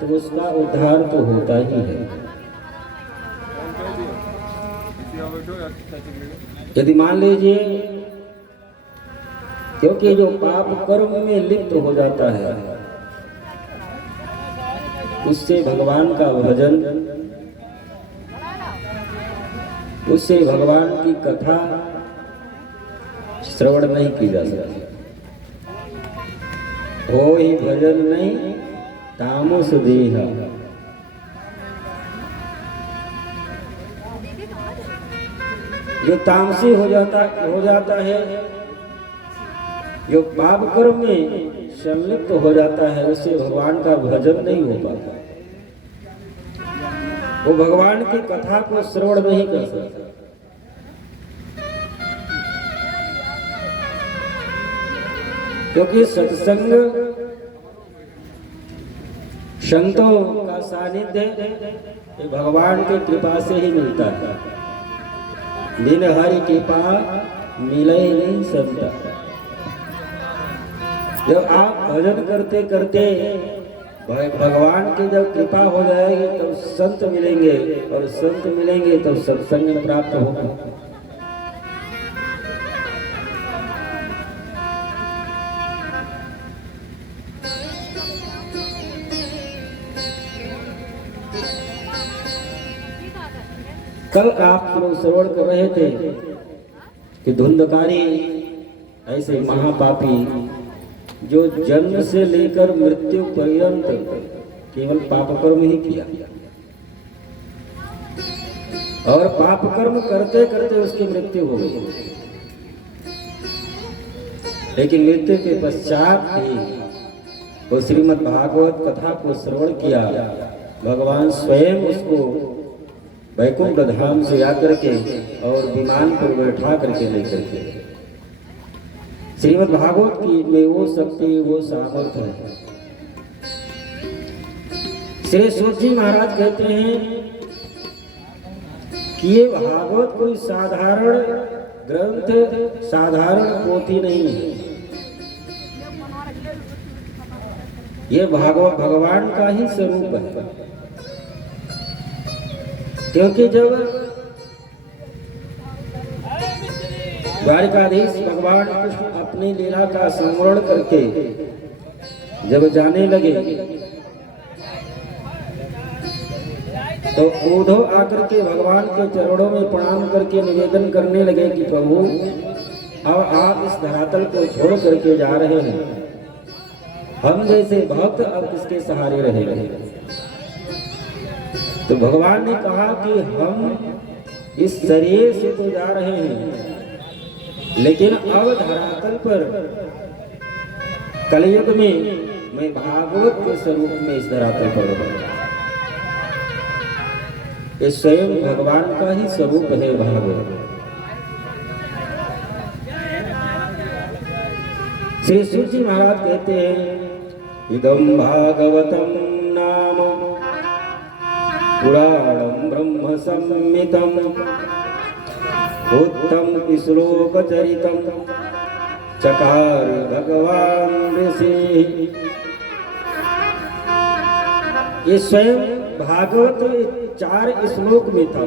तो उसका उद्धार तो होता ही है। यदि मान लीजिए, क्योंकि जो पाप कर्म में लिप्त हो जाता है उससे भगवान का भजन, उससे भगवान की कथा श्रवण नहीं की जा सकती। हो ही भजन नहीं तामस देह। जो तामसी हो जाता है, जो पाप कर्म में संलिप्त हो जाता है, उससे भगवान का भजन नहीं हो पाता। वो भगवान की कथा को श्रवण नहीं कर सकता। क्योंकि सत्संग संतों का सानिध्य ये भगवान की कृपा से ही मिलता है। बिन हरि कृपा मिले नहीं संता। जब आप भजन करते करते भगवान की जब कृपा हो जाएगी तो संत मिलेंगे, और संत मिलेंगे तो सत्संग प्राप्त होगा। कल आप लोग श्रवण कर रहे थे कि धुंधकारी ऐसे महापापी जो जन्म से लेकर मृत्यु पर्यंत केवल पाप कर्म ही किया, और पाप कर्म करते करते उसकी मृत्यु हो गई। लेकिन मृत्यु के पश्चात भी वो श्रीमद् भागवत कथा को श्रवण किया। भगवान स्वयं उसको वैकुंठ धाम से आकर के और विमान पर बैठा करके लेकर के। श्रीमद् भागवत की में वो शक्ति, वो सामर्थ्य है। श्री सूत जी महाराज कहते हैं कि ये भागवत कोई साधारण ग्रंथ, साधारण पोथी नहीं है। ये भागवत भगवान का ही स्वरूप है। क्योंकि जब द्वारिकाधीश भगवान कृष्ण अपनी लीला का संवरण करके जब जाने लगे तो उद्धव आकर के भगवान के चरणों में प्रणाम करके निवेदन करने लगे कि प्रभु, अब आप इस धरातल को छोड़ करके जा रहे हैं, हम जैसे भक्त अब किसके सहारे रहेंगे। तो भगवान ने कहा कि हम इस शरीर से तो जा रहे हैं, लेकिन अब धरातल पर कलयुग में मैं भागवत के स्वरूप में इस धरातल पर रहूंगा। ये स्वयं भगवान का ही स्वरूप है भागवत। श्री सूत जी महाराज कहते हैं, इदं भागवतम नाम पुराणं ब्रह्म संहितं उत्तम श्लोक चरितं चकार भगवान ऋषि। ये स्वयं भागवत 4 श्लोक में था।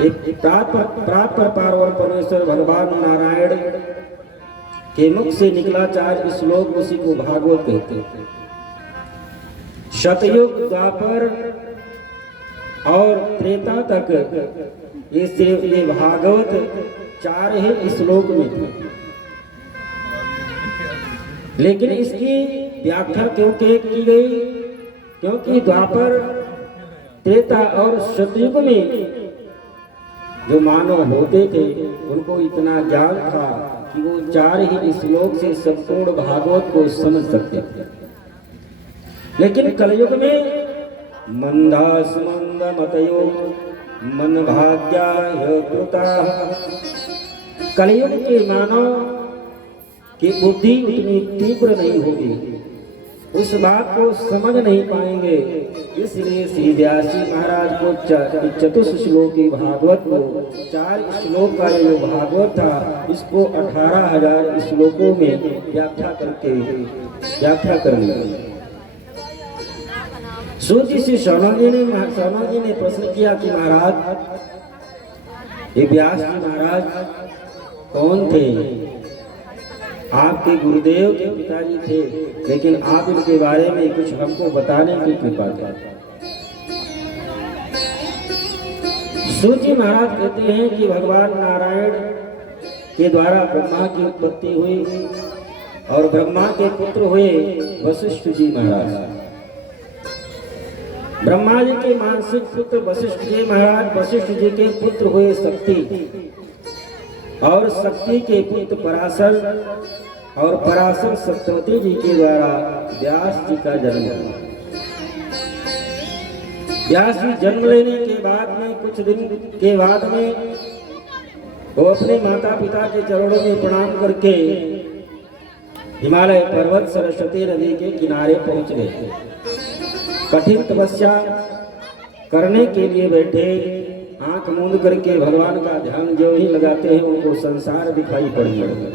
एक प्रात पार्वण परमेश्वर भगवान नारायण के मुख से निकला 4 श्लोक, उसी को भागवत कहते हैं। सतयुग, द्वापर और त्रेता तक ये भागवत 4 ही श्लोक में थे। लेकिन इसकी व्याख्या क्यों की गई? क्योंकि द्वापर, त्रेता और सतयुग में जो मानव होते थे उनको इतना ज्ञान था कि वो 4 ही श्लोक से संपूर्ण भागवत को समझ सकते थे। लेकिन कलयुग में मंदास मंद मतयो मन भाग्याय कृताः। कलयुग के मानव की बुद्धि उतनी तीव्र नहीं होगी, उस बात को समझ नहीं पाएंगे। इसलिए श्री व्यास जी महाराज को चतुश्लोकी भागवत को 4 श्लोक का ये जो भागवत था, इसको 18,000 श्लोकों में व्याख्या कर लिया। सूची से शौनक जी ने प्रश्न किया कि महाराज, ये व्यास जी महाराज कौन थे? आपके गुरुदेव के पिताजी थे, लेकिन आप इनके बारे में कुछ हमको बताने की कृपा करें। सूची महाराज कहते हैं कि भगवान नारायण के द्वारा ब्रह्मा की उत्पत्ति हुई और ब्रह्मा के पुत्र हुए वशिष्ठ जी महाराज। ब्रह्मा जी के मानसिक पुत्र वशिष्ठ जी महाराज, वशिष्ठ जी के पुत्र हुए शक्ति और शक्ति के पुत्र पराशर और पराशर सत्यवती जी के द्वारा व्यास जी का जन्म हुआ। व्यास जी जन्म लेने के बाद में कुछ दिन के बाद में वो अपने माता पिता के चरणों में प्रणाम करके हिमालय पर्वत सरस्वती नदी के किनारे पहुंच गए। कठिन तपस्या करने के लिए बैठे, आंख मूंद करके भगवान का ध्यान जो ही लगाते हैं उनको संसार दिखाई पड़ने लगा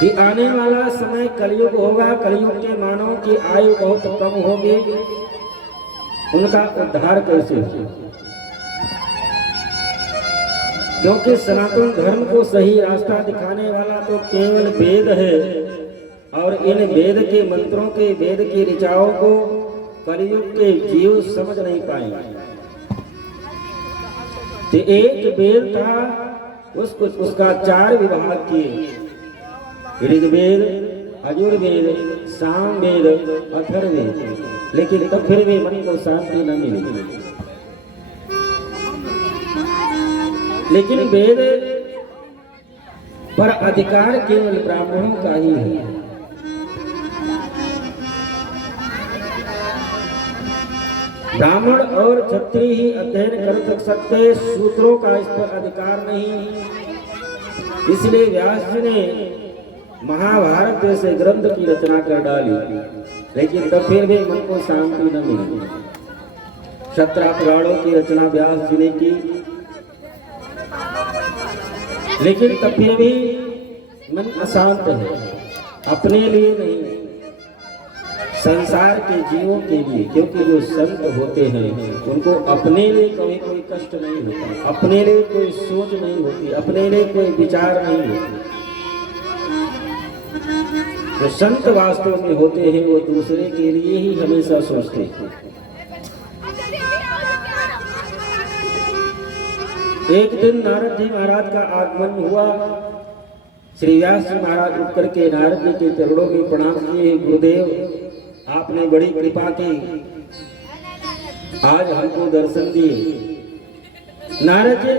कि आने वाला समय कलयुग होगा। कलयुग के मानव की आयु बहुत कम होगी, उनका उद्धार कैसे हो? क्योंकि सनातन धर्म को सही रास्ता दिखाने वाला तो केवल वेद है और इन वेद के मंत्रों के, वेद की ऋचाओं को कलयुग के जीव समझ नहीं पाएंगे। तो एक वेद था, उसका 4 विभाग किए, ऋग्वेद, यजुर्वेद, सामवेद, अथर्ववेद, लेकिन तब फिर भी मन को शांति न मिली। लेकिन वेद पर अधिकार केवल ब्राह्मणों का ही है। ब्राह्मण और क्षत्रिय ही अध्ययन कर सकते, शूद्रों का इस पर अधिकार नहीं। इसलिए व्यास जी ने महाभारत जैसे ग्रंथ की रचना कर डाली, लेकिन तब फिर भी मन को शांति न मिली। 17 पुराणों की रचना व्यास जी ने की, लेकिन तब फिर भी मन अशांत है। अपने लिए नहीं, संसार के जीवों के लिए, क्योंकि जो संत होते हैं उनको अपने लिए कभी कोई कष्ट नहीं होता, अपने लिए कोई सोच नहीं होती, अपने लिए कोई विचार नहीं होती। जो संत वास्तव में होते हैं वो दूसरे के लिए ही हमेशा सोचते हैं। एक दिन नारद जी महाराज का आगमन हुआ। श्री व्यास जी महाराज उठ करके नारद जी के चरणों में प्रणाम किए। गुरुदेव, आपने बड़ी कृपा की, आज हमको दर्शन दिए। नारद जी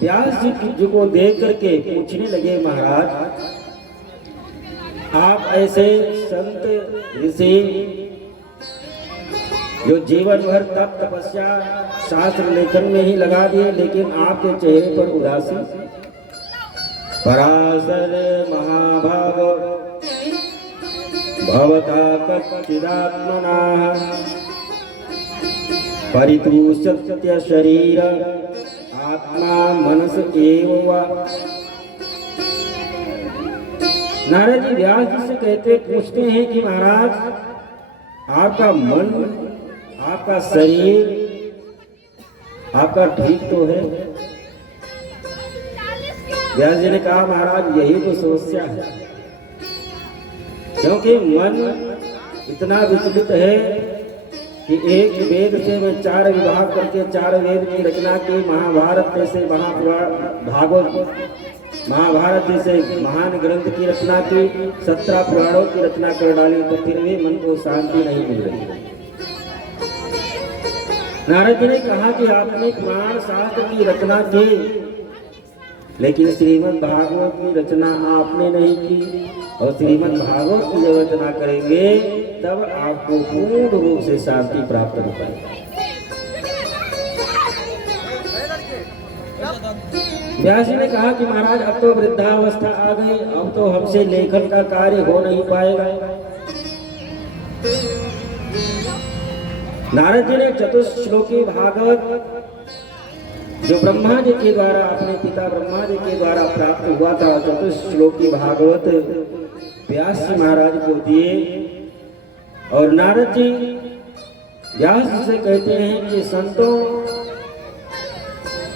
व्यास जी को देख करके पूछने लगे, महाराज आप ऐसे संत ऋषि जो जीवन भर तप तपस्या शास्त्र लेखन में ही लगा दिए, लेकिन आपके चेहरे पर उदासी। पराशर महाभाग भवता कच्चिदात्मना परितुष्यत्य शरीर आत्मा मनस एव वा। नारद जी व्यास जी से पूछते हैं कि महाराज आपका मन, आपका शरीर, आपका ठीक तो है? व्यास जी ने कहा, महाराज यही तो समस्या है, क्योंकि मन इतना विचलित है कि एक वेद से मैं 4 विभाग करके 4 वेद की रचना की। महाभारत जैसे भागवत, महाभारत जैसे महान ग्रंथ की रचना की, 17 पुराणों की रचना कर डाली, तो फिर भी मन को शांति नहीं मिल रही। नारद जी ने कहा कि आपने पुराण शास्त्र की रचना की, लेकिन श्रीमद् भागवत की रचना आपने नहीं की। और श्रीमद् भागवत की जब रचना करेंगे तब आपको पूर्ण रूप से शांति प्राप्त होता है। व्यास जी ने कहा कि महाराज अब तो वृद्धावस्था आ गई, अब तो हमसे लेखन का कार्य हो नहीं पाएगा। नारद जी ने चतुश्लोकी भागवत जो ब्रह्मा जी के द्वारा, अपने पिता ब्रह्मा जी के द्वारा प्राप्त हुआ था, चतुश्लोकी भागवत व्यास जी महाराज को दिए। और नारद जी व्यास जी से कहते हैं कि संतों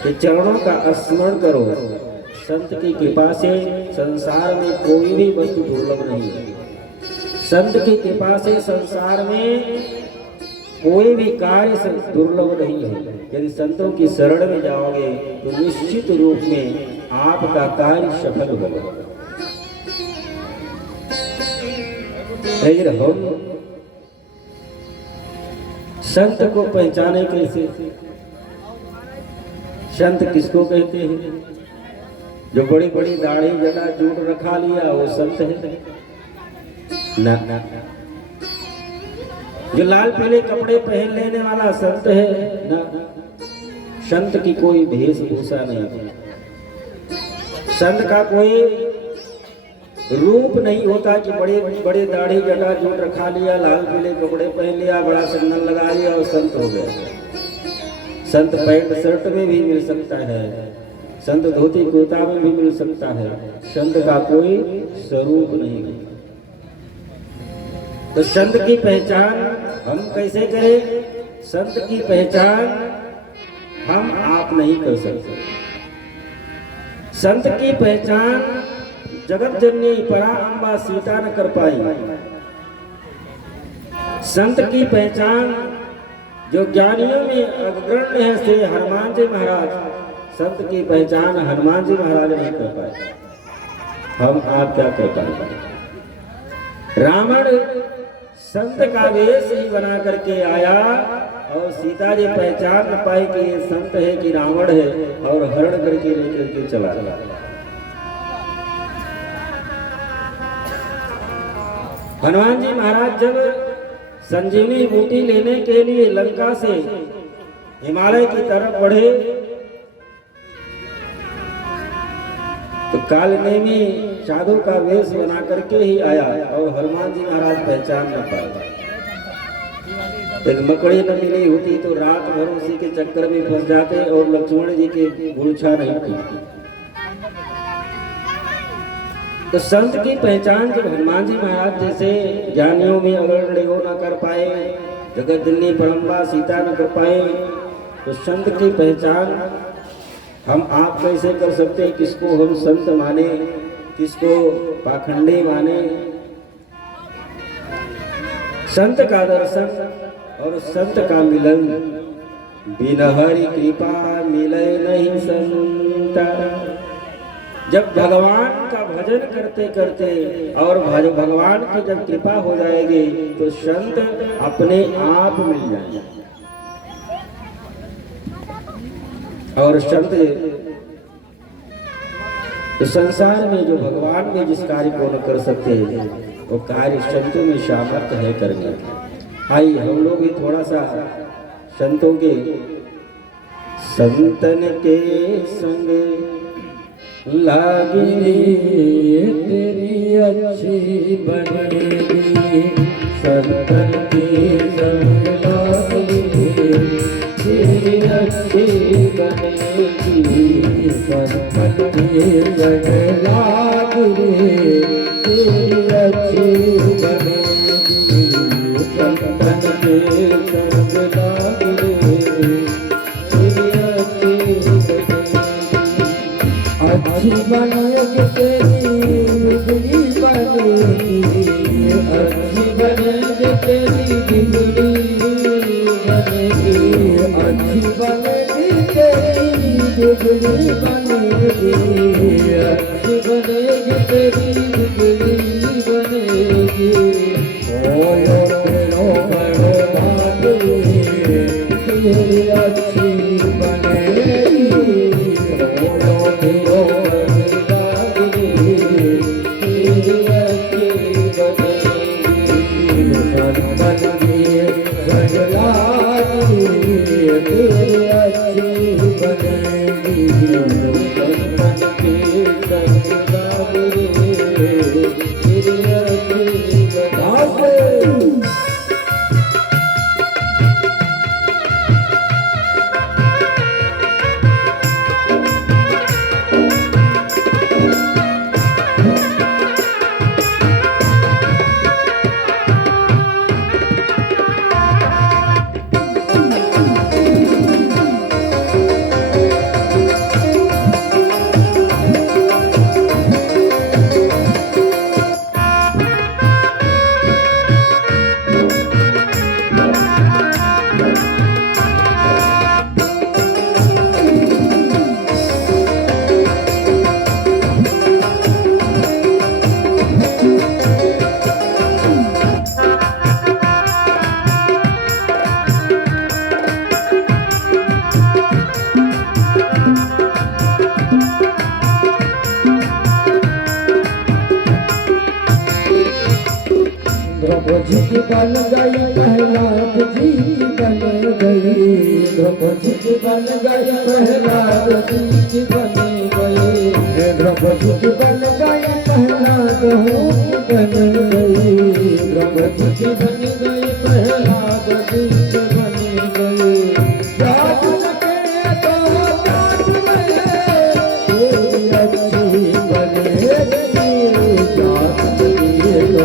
के चरणों का स्मरण करो, संत की कृपा से संसार में कोई भी वस्तु दुर्लभ नहीं है। संत की कृपा से संसार में कोई भी कार्य दुर्लभ नहीं है। यदि संतों की शरण में जाओगे तो निश्चित रूप में आपका कार्य सफल होगा। हम संत को पहचाने कैसे? संत किसको कहते हैं? जो बड़ी बड़ी दाढ़ी जटा जूट रखा लिया वो संत है ना? जो लाल पीले कपड़े पहन लेने वाला संत है ना? संत की कोई वेशभूषा नहीं, संत का कोई रूप नहीं होता कि बड़े बड़े दाढ़ी जटा जूट रखा लिया, लाल पीले कपड़े पहन लिया, बड़ा चंदन लगा लिया और संत हो गया। संत पैंट शर्ट में भी मिल सकता है, संत धोती कुर्ता में भी मिल सकता है। संत का कोई स्वरूप नहीं है। तो संत की पहचान हम कैसे करें? संत की पहचान हम आप नहीं कर सकते। संत की पहचान जगत जननी पराअंबा सीता न कर पाई। संत की पहचान जो ज्ञानियों में अग्रण्य है श्री हनुमान जी महाराज, संत की पहचान हनुमान जी महाराज नहीं कर पाए। हम आप क्या कर पाए? रावण संत का वेश ही बना करके आया और सीता जी पहचान न पाई कि ये संत है कि रावण है, और हरण करके लेकर के चला गया। हनुमान जी महाराज जब संजीवनी बूटी लेने के लिए लंका से हिमालय की तरफ बढ़े तो कालनेमी साधु का वेश बना करके ही आया और हनुमान जी महाराज पहचान न पाए। एक मकड़ी न मिली होती तो रात भर उसी के चक्कर में फंस जाते और लक्ष्मण जी की मूर्छा नहीं थी। तो संत की पहचान जब हनुमान जी महाराज जैसे ज्ञानियों में अग्रणी हो न कर पाए, जगत जननी परम्बा सीता न कर पाए, तो संत की पहचान हम आप कैसे कर सकते हैं? किसको हम संत माने, किसको पाखंडी माने? संत का दर्शन और संत का मिलन, बिना हरि कृपा मिले नहीं संता। जब भगवान का भजन करते करते और भगवान की जब कृपा हो जाएगी तो संत अपने आप मिल जाएंगे। और संत तो संसार में जो भगवान में जिस कार्य को न कर सकते वो कार्य संतों में सामर्थ्य है करने। आइए हम लोग भी थोड़ा सा संतों के, संतन के संग लागी तेरी अच्छी बनेगी, संतन के संग लागी तेरी अच्छी बनेगी, संतन के संग लागी तेरी अच्छी बनेगी, संतन के संग लागी अच्छी बनेगी तेरी बिगड़ी बनेगी, अच्छी बनेगी तेरी बिगड़ी बनेगी, अच्छी बनेगी तेरी बिगड़ी बनेगी, अच्छी बनेगी तेरी बिगड़ी बनेगी। ओयो तेरो बड़ो भागी तेरी अच्छी बनेगी, ओयो तेरो अच्छी बनेगी। द्रौपदी की बन गई प्रहलाद जी की बन गई, द्रौपदी की बन गई प्रहलाद जी की बन गई, द्रौपदी की बन गई प्रहलाद की बन गई, द्रौपदी की बन गई प्रहलाद जी की बन गई। जादू के तो जादू में तेरी अच्छी बनेगी, जादू के तो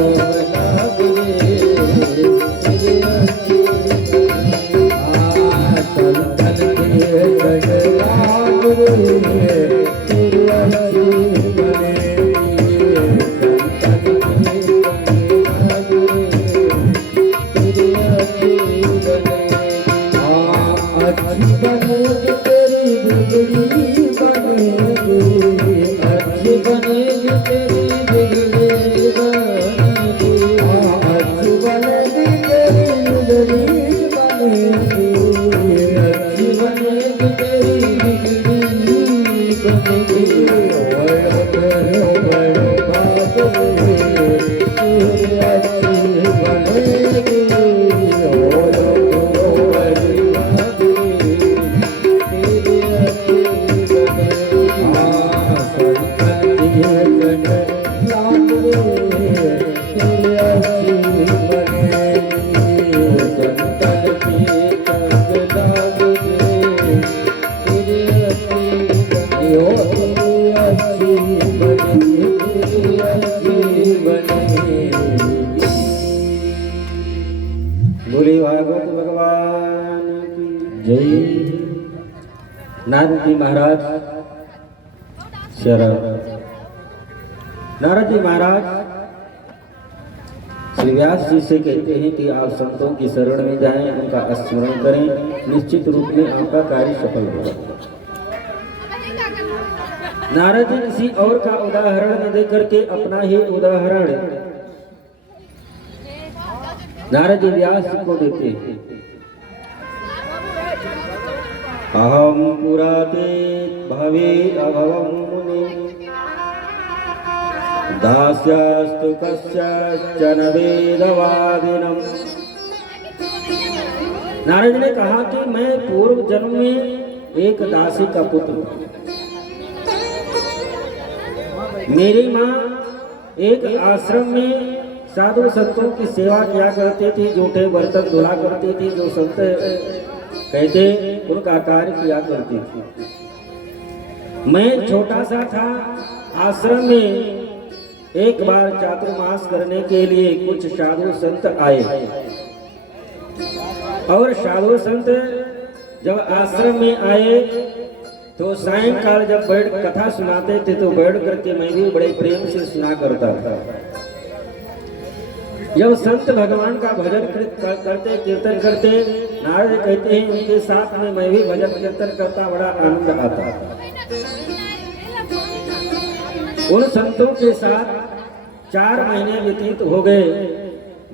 बोले भागवत भगवान की जय। नारद जी महाराज शरण। नारद जी महाराज श्री व्यास जी से कहते हैं कि आप संतों की शरण में जाएं, उनका स्मरण करें, निश्चित रूप में आपका कार्य सफल होगा। नारद जी किसी और का उदाहरण न देकर के अपना ही उदाहरण नारद जी व्यास जी को देते हैं। अहम पुराते भवे अभवं मुनि दास्यास्तु कस्यचन वेदवादिनम्। नारद जी ने कहा कि मैं पूर्व जन्म में एक दासी का पुत्र हूं। मेरी माँ एक आश्रम में साधु संतों की सेवा किया करती थी, जूठे बर्तन धुला करती थी, जो संत कहते उनका कार्य किया करती थी। मैं छोटा सा था, आश्रम में एक बार चातुर्मास करने के लिए कुछ साधु संत आए और साधु संत जब आश्रम में आए तो सायंकाल जब बैठ कथा सुनाते थे तो बैठ करके मैं भी बड़े प्रेम से सुना करता था। जब संत भगवान का भजन करते कीर्तन करते, नारद कहते हैं उनके साथ में मैं भी भजन कीर्तन करता, बड़ा आनंद आता। उन संतों के साथ 4 महीने व्यतीत हो गए,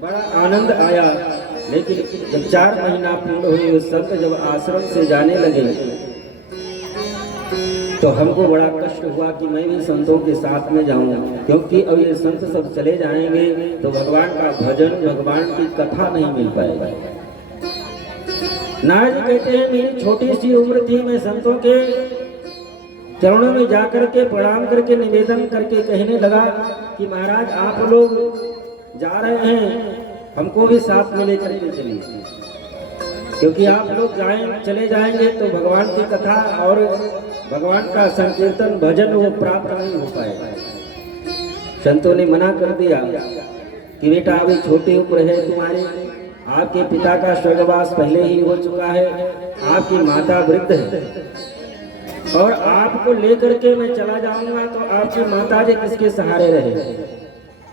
बड़ा आनंद आया। लेकिन जब 4 महीना पूर्ण हुए, उस संत जब आश्रम से जाने लगे तो हमको बड़ा कष्ट हुआ कि मैं भी संतों के साथ में जाऊं, क्योंकि अब ये संत सब चले जाएंगे तो भगवान का भजन, भगवान की कथा नहीं मिल पाएगा। नारद जी कहते हैं मेरी छोटी सी उम्र थी, मैं संतों के चरणों में जाकर के प्रणाम करके निवेदन करके कहने लगा कि महाराज आप लोग जा रहे हैं, हमको भी साथ में लेकर के चलिए, क्योंकि आप लोग चले जाएंगे तो भगवान की कथा और भगवान का संकीर्तन भजन वो प्राप्त नहीं हो पाएगा। संतों ने मना कर दिया कि बेटा अभी छोटी उम्र है तुम्हारी, आपके पिता का स्वर्गवास पहले ही हो चुका है, आपकी माता वृद्ध है और आपको लेकर के मैं चला जाऊंगा तो आपकी माता जी किसके सहारे रहे,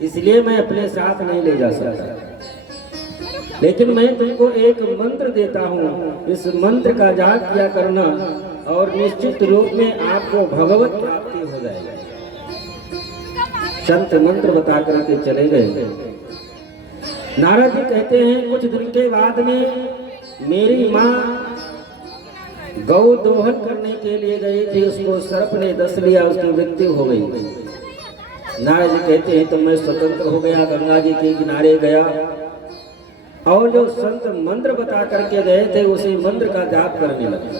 इसलिए मैं अपने साथ नहीं ले जा सकता। लेकिन मैं तुमको एक मंत्र देता हूँ, इस मंत्र का जाप किया करना और निश्चित रूप में आपको भगवत प्राप्ति हो जाएगी। संत मंत्र बता करके चले गए। नारद जी कहते हैं कुछ दिन के बाद में मेरी माँ गौ दोहन करने के लिए गई थी, उसको सर्प ने डस लिया, उसकी मृत्यु हो गई। नारद जी कहते हैं तो मैं स्वतंत्र हो गया, गंगा जी के किनारे गया और जो संत मंत्र बता करके गए थे उसी मंत्र का जाप करने लगा।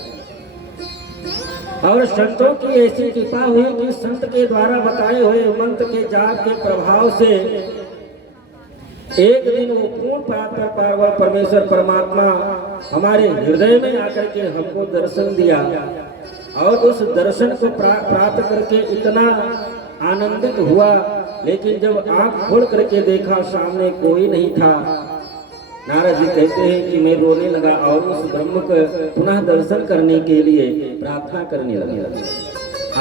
और संतों की ऐसी कृपा हुई कि संत के द्वारा बताए हुए मंत्र के जाप के प्रभाव से एक दिन वो पूर्ण पावन परमेश्वर परमात्मा हमारे हृदय में आकर के हमको दर्शन दिया और उस दर्शन को प्राप्त करके इतना आनंदित हुआ। लेकिन जब आंख खोल करके देखा सामने कोई नहीं था। नारद जी कहते हैं कि मैं रोने लगा और उस ब्रह्म को पुनः दर्शन करने के लिए प्रार्थना करने लगा।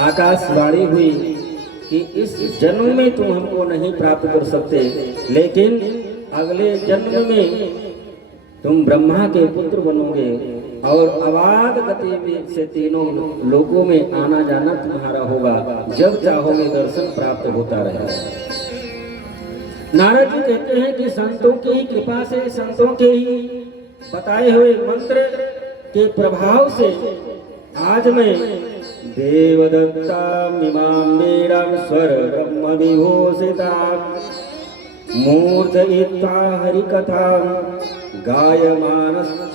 आकाशवाणी हुई कि इस जन्म में तुम हमको नहीं प्राप्त कर सकते, लेकिन अगले जन्म में तुम ब्रह्मा के पुत्र बनोगे और अबाध गति में से तीनों लोकों में आना जाना तुम्हारा होगा, जब चाहोगे दर्शन प्राप्त होता रहेगा। नारद जी कहते हैं कि संतों की ही कृपा से, संतों के ही बताए हुए मंत्र के प्रभाव से आज मैं देवदत्ता मिमां वेदां स्वर ब्रह्म विभूषिता मूर्धयित्वा हरिकथां गायमानश्चराम्यहम्।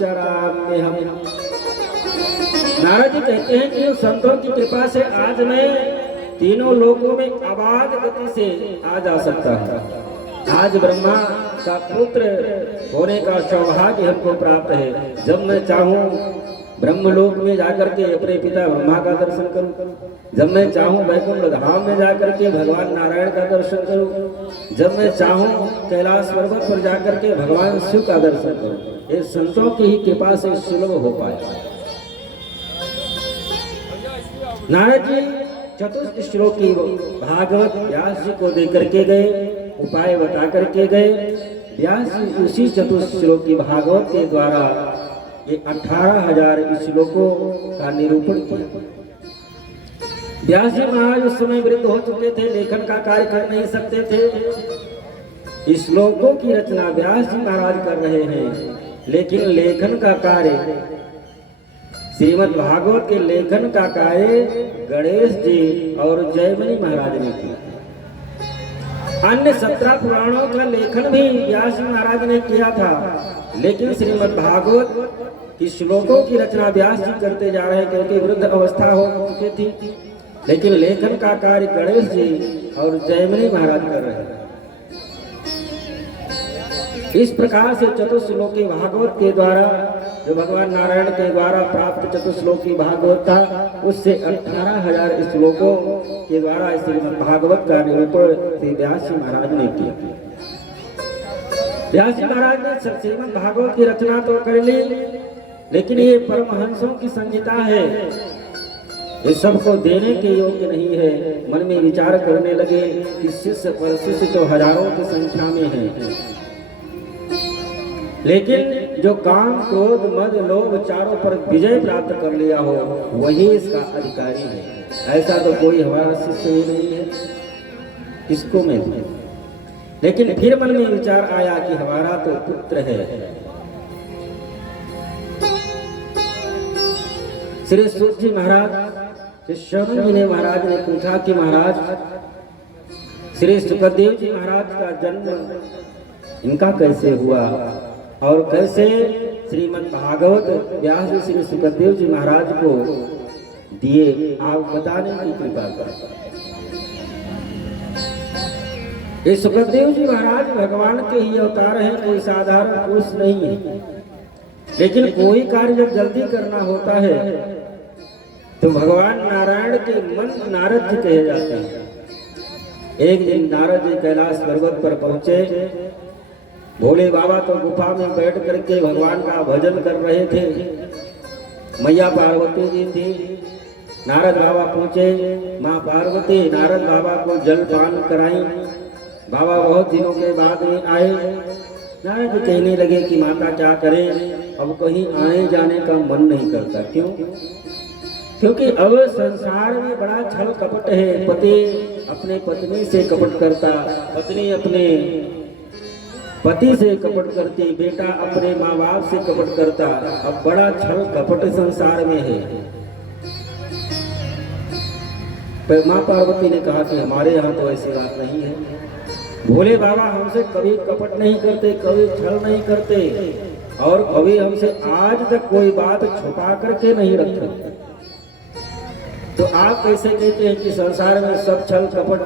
नारद जी कहते हैं कि संतों की कृपा से आज मैं तीनों लोकों में अबाध गति से आ जा सकता हूँ। आज ब्रह्मा का पुत्र होने का सौभाग्य हमको प्राप्त है। जब मैं चाहूँ ब्रह्मलोक में जाकर के अपने पिता ब्रह्मा का दर्शन करूं, जब मैं चाहूँ वैकुंठ धाम में जाकर के भगवान नारायण का दर्शन करूं, जब मैं चाहूँ कैलाश पर्वत पर जाकर के भगवान शिव का दर्शन करूं। ये संतों की ही कृपा से सुलभ हो पाया। नारद जी चतुर्थ श्लोकी भागवत व्यास जी को देकर के गए, उपाय बता करके गए। व्यास जी उसी चतुर्थ श्लोकी भागवत के द्वारा ये 18,000 श्लोकों का निरूपण किया। व्यास जी महाराज उस समय वृद्ध हो चुके थे, लेखन का कार्य कर नहीं सकते थे। श्लोकों की रचना व्यास जी महाराज कर रहे हैं, लेकिन लेखन का कार्य, श्रीमद् भागवत के लेखन का कार्य गणेश जी और जयमनी महाराज ने किया। अन्य 17 पुराणों का लेखन भी व्यास जी महाराज ने किया था, लेकिन श्रीमद् भागवत की श्लोकों की रचना व्यास जी करते जा रहे हैं, क्योंकि वृद्ध अवस्था हो चुकी थी। लेकिन लेखन का कार्य गणेश जी और जयमनी महाराज कर रहे हैं। इस प्रकार से चतुश्लोकी भागवत के द्वारा, जो भगवान नारायण के द्वारा प्राप्त चतुश्लोकी भागवत था, उससे 18,000 श्लोकों के द्वारा श्रीमद् भागवत का निरूपण श्री व्यास जी महाराज ने किया। व्यास जी महाराज ने श्रीमद् भागवत की रचना तो कर ली, लेकिन ये परमहंसों की संहिता है, ये सबको देने के योग्य नहीं है। मन में विचार करने लगे कि शिष्य पर शिष्य तो हजारों की संख्या में है, लेकिन जो काम क्रोध मद लोभ चारों पर विजय प्राप्त कर लिया हो वही इसका अधिकारी है। ऐसा तो कोई हमारा शिष्य ही नहीं है, इसको मैं दूं। लेकिन फिर मन में विचार आया कि हमारा तो पुत्र है। श्री सूत जी महाराज, श्री शरण जी ने महाराज ने पूछा कि महाराज श्री सुखदेव जी महाराज का जन्म इनका कैसे हुआ और कैसे श्रीमद् भागवत व्यास जी श्री सुखदेव जी महाराज को दिए, आप बताने की कृपा करें। ये सुखदेव जी महाराज भगवान के ही अवतार हैं, कोई साधारण पुरुष नहीं है। लेकिन कोई कार्य जब जल्दी करना होता है तो भगवान नारायण के मन नारद जी कहे जाते हैं। एक दिन नारद जी कैलाश पर्वत पर पहुंचे। भोले बाबा तो गुफा में बैठ करके भगवान का भजन कर रहे थे। मैया पार्वती जी थी। नारद बाबा पहुंचे, माँ पार्वती नारद बाबा को जल पान कराई। बाबा बहुत दिनों के बाद में आए। नारद जी कहने लगे कि माता क्या करें, अब कहीं आने जाने का मन नहीं करता। क्यों? क्योंकि अब संसार में बड़ा छल कपट है। पति अपने पत्नी से कपट करता, पत्नी अपने पति से कपट करती, बेटा अपने माँ बाप से कपट करता। अब बड़ा छल कपट संसार में है। पर माँ पार्वती ने कहा कि हमारे यहाँ तो ऐसी बात नहीं है। भोले बाबा हमसे कभी कपट नहीं करते, कभी छल नहीं करते और कभी हमसे आज तक कोई बात छुपा करके नहीं रखते। तो आप कैसे कहते हैं कि संसार में सब छल कपट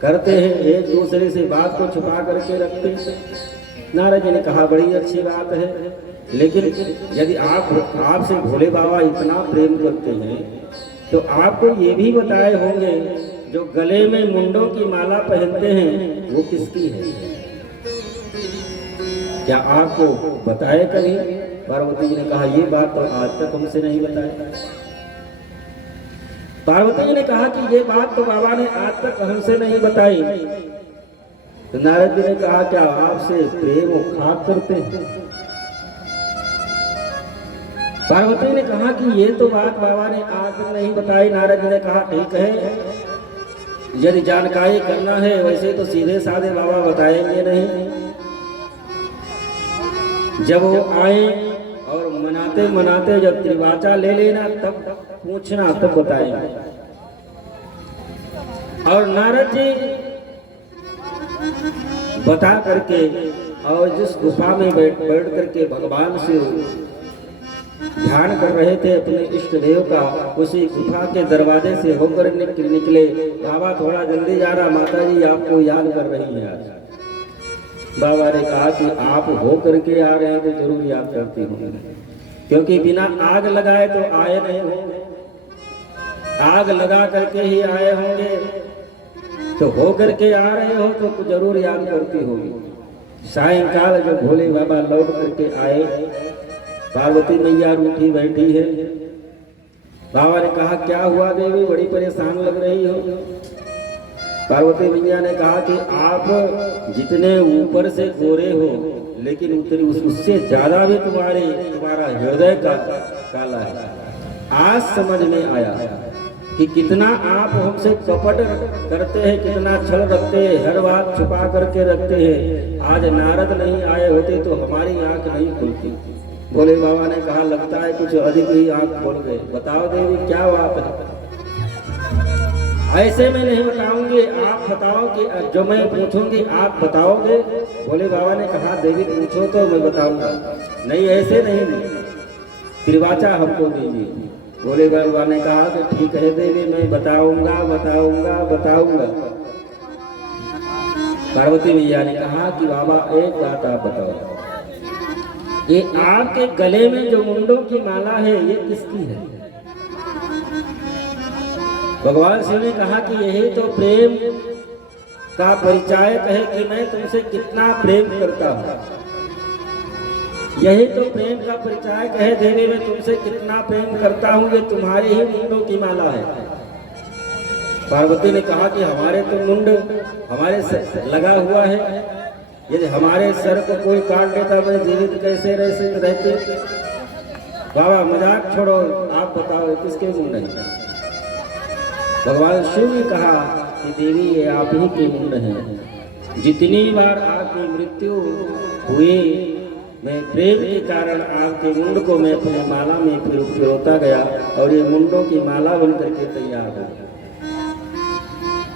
करते हैं, एक दूसरे से बात को छुपा करके रखते हैं? नारद जी ने कहा बड़ी अच्छी बात है, लेकिन यदि आपसे भोले बाबा इतना प्रेम करते हैं तो आपको ये भी बताए होंगे जो गले में मुंडों की माला पहनते हैं वो किसकी है? क्या आपको बताए कभी? पार्वती जी ने कहा ये बात तो आज तक हमसे नहीं बताई। पार्वती जी ने कहा कि ये बात तो बाबा ने आज तक हमसे नहीं बताई। तो नारद जी ने कहा क्या आपसे प्रेम और खाक करते हैं? पार्वती ने कहा कि ये तो बात बाबा ने आज तक नहीं बताई। नारद जी ने कहा ठीक है, यदि जानकारी करना है वैसे तो सीधे साधे बाबा बताएंगे नहीं। जब वो आए और मनाते मनाते जब त्रिवाचा ले लेना तब पूछना, तब बताएंगे। और नारद जी बता करके और जिस गुफा में बैठ करके भगवान से ध्यान कर रहे थे अपने इष्ट देव का, उसी गुफा के दरवाजे से होकर निकले। बाबा थोड़ा जल्दी जाना, माता जी आपको याद कर रही है आज। बाबा ने कहा कि आप हो करके आ रहे हैं तो जरूर याद करती होंगे, क्योंकि बिना आग लगाए तो आए नहीं होंगे, आग लगा करके ही आए होंगे। तो हो करके आ रहे हो तो जरूर याद करती होगी। सायंकाल जब भोले बाबा लौट करके आए, पार्वती मैया रूठी बैठी है। बाबा ने कहा क्या हुआ देवी, बड़ी परेशान लग रही हो? पार्वती मैया ने कहा कि आप जितने ऊपर से गोरे हो लेकिन उतनी उससे ज्यादा भी तुम्हारा हृदय का काला है। आज समझ में आया कि कितना आप हमसे कपट करते हैं, कितना छल रखते हैं, हर बात छुपा करके रखते हैं। आज नारद नहीं आए होते तो हमारी आंख नहीं खुलती। भोले बाबा ने कहा लगता है कुछ अधिक ही आंख खोल गए। बताओ देवी क्या बात है? ऐसे में नहीं बताऊंगी, आप बताओ कि जो मैं पूछूंगी आप बताओगे? भोले बाबा ने कहा देवी पूछो तो मैं बताऊंगा। नहीं ऐसे नहीं, त्रिवाचा हमको दीजिए। भोले बाबा ने कहा कि ठीक है देवी मैं बताऊंगा बताऊंगा बताऊंगा। पार्वती मैया ने कहा कि बाबा एक बात आप बताओ, ये आपके गले में जो मुंडों की माला है ये किसकी है? भगवान शिव ने कहा कि यही तो प्रेम का परिचायक है कि मैं तुमसे कितना प्रेम करता हूँ। यही तो प्रेम का परिचायक है देवी, मैं तुमसे कितना प्रेम करता हूँ, ये तुम्हारे ही मुंडों की माला है। पार्वती ने कहा कि हमारे तो मुंड हमारे सर लगा हुआ है, यदि हमारे सर को कोई काट देता मैं जीवित कैसे रहते? बाबा मजाक छोड़ो, आप बताओ किसके मुंड है? भगवान शिव ने कहा कि देवी ये आप ही के मुंड हैं। जितनी बार आपकी मृत्यु हुई मैं प्रेम के कारण आपके मुंड को मैं अपने माला में पिरोता गया और ये मुंडों की माला बन करके तैयार हो।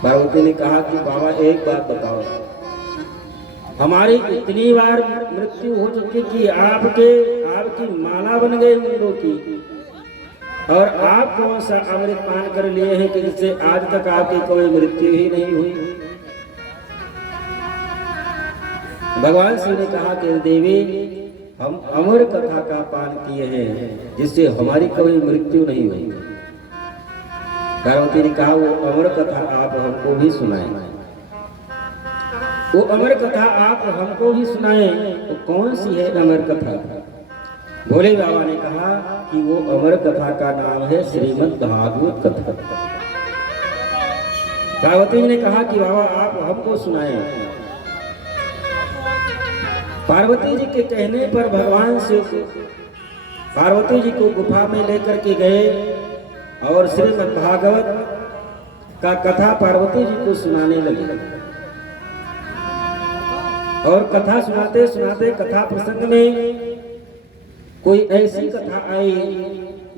पार्वती ने कहा कि बाबा एक बात बताओ, हमारी इतनी बार मृत्यु हो चुकी कि आपकी माला बन गई मुंडों की, और आप कौन सा अमृत पान कर लिए हैं कि जिससे आज तक आपकी कोई मृत्यु ही नहीं हुई? भगवान शिव ने कहा कि देवी हम अमर कथा का पान किए हैं जिससे हमारी कभी मृत्यु नहीं हुई। पार्वती ने कहा वो अमर कथा आप हमको भी सुनाएं। वो अमर कथा आप हमको भी सुनाएं। तो कौन सी है अमर कथा? भोले बाबा ने कहा कि वो अमर कथा का नाम है श्रीमद् भागवत कथा। पार्वती ने कहा कि बाबा आप हमको सुनाएं। पार्वती जी के कहने पर भगवान शिव पार्वती जी को गुफा में लेकर के गए और श्रीमद् भागवत का कथा पार्वती जी को सुनाने लगे। और कथा सुनाते सुनाते कथा प्रसंग में कोई ऐसी कथा आई